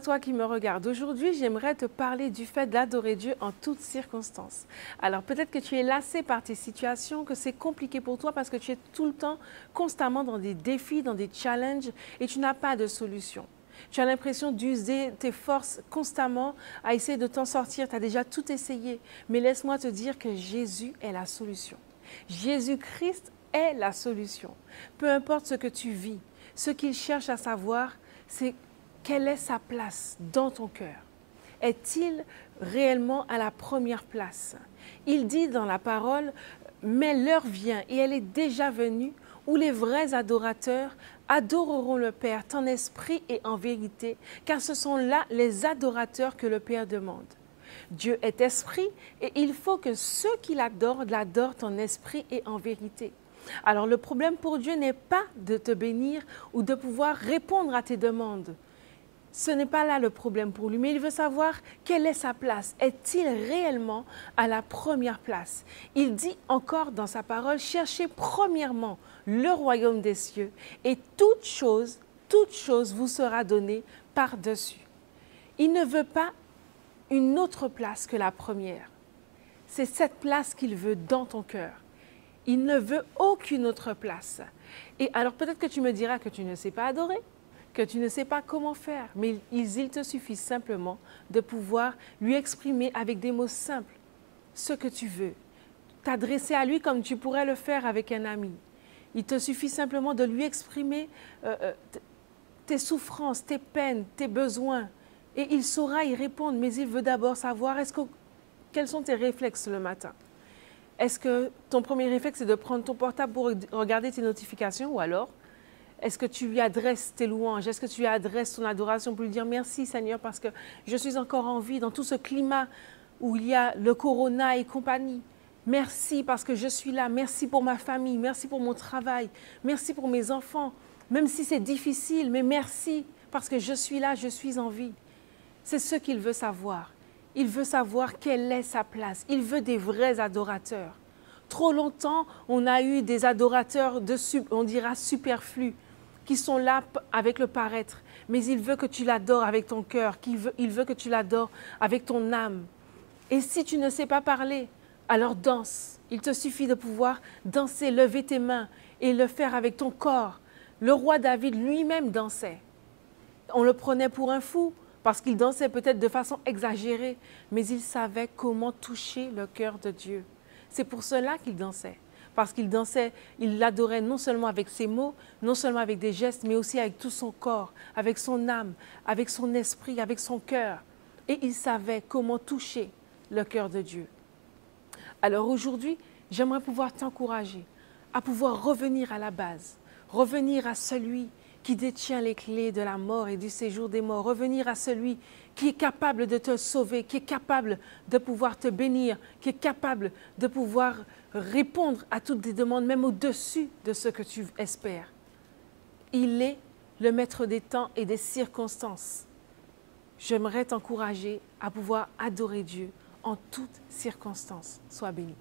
à toi qui me regarde. Aujourd'hui, j'aimerais te parler du fait d'adorer Dieu en toutes circonstances. Alors peut-être que tu es lassé par tes situations, que c'est compliqué pour toi parce que tu es tout le temps, constamment dans des défis, dans des challenges et tu n'as pas de solution. Tu as l'impression d'user tes forces constamment à essayer de t'en sortir. Tu as déjà tout essayé. Mais laisse-moi te dire que Jésus est la solution. Jésus-Christ est la solution. Peu importe ce que tu vis, ce qu'il cherche à savoir, c'est quelle est sa place dans ton cœur. Est-il réellement à la première place? Il dit dans la parole, mais l'heure vient et elle est déjà venue où les vrais adorateurs adoreront le Père en esprit et en vérité, car ce sont là les adorateurs que le Père demande. Dieu est esprit et il faut que ceux qui l'adorent en esprit et en vérité. Alors le problème pour Dieu n'est pas de te bénir ou de pouvoir répondre à tes demandes. Ce n'est pas là le problème pour lui, mais il veut savoir quelle est sa place. Est-il réellement à la première place? Il dit encore dans sa parole, cherchez premièrement le royaume des cieux et toute chose vous sera donnée par-dessus. Il ne veut pas une autre place que la première. C'est cette place qu'il veut dans ton cœur. Il ne veut aucune autre place. Et alors peut-être que tu me diras que tu ne sais pas adorer, que tu ne sais pas comment faire, mais il te suffit simplement de pouvoir lui exprimer avec des mots simples ce que tu veux, t'adresser à lui comme tu pourrais le faire avec un ami. Il te suffit simplement de lui exprimer tes souffrances, tes peines, tes besoins, et il saura y répondre, mais il veut d'abord savoir quels sont tes réflexes le matin. Est-ce que ton premier réflexe est de prendre ton portable pour regarder tes notifications ou alors est-ce que tu lui adresses tes louanges? Est-ce que tu lui adresses ton adoration pour lui dire merci Seigneur parce que je suis encore en vie dans tout ce climat où il y a le corona et compagnie. Merci parce que je suis là. Merci pour ma famille. Merci pour mon travail. Merci pour mes enfants. Même si c'est difficile, mais merci parce que je suis là, je suis en vie. C'est ce qu'il veut savoir. Il veut savoir quelle est sa place. Il veut des vrais adorateurs. Trop longtemps, on a eu des adorateurs, on dira superflus, qui sont là avec le paraître. Mais il veut que tu l'adores avec ton cœur, il veut que tu l'adores avec ton âme. Et si tu ne sais pas parler, alors danse. Il te suffit de pouvoir danser, lever tes mains et le faire avec ton corps. Le roi David lui-même dansait. On le prenait pour un fou parce qu'il dansait peut-être de façon exagérée, mais il savait comment toucher le cœur de Dieu. C'est pour cela qu'il dansait. Parce qu'il dansait, il l'adorait non seulement avec ses mots, non seulement avec des gestes, mais aussi avec tout son corps, avec son âme, avec son esprit, avec son cœur. Et il savait comment toucher le cœur de Dieu. Alors aujourd'hui, j'aimerais pouvoir t'encourager à pouvoir revenir à la base, revenir à celui qui détient les clés de la mort et du séjour des morts, revenir à celui qui est capable de te sauver, qui est capable de pouvoir te bénir, qui est capable de pouvoir répondre à toutes tes demandes, même au-dessus de ce que tu espères. Il est le maître des temps et des circonstances. J'aimerais t'encourager à pouvoir adorer Dieu en toutes circonstances. Sois béni.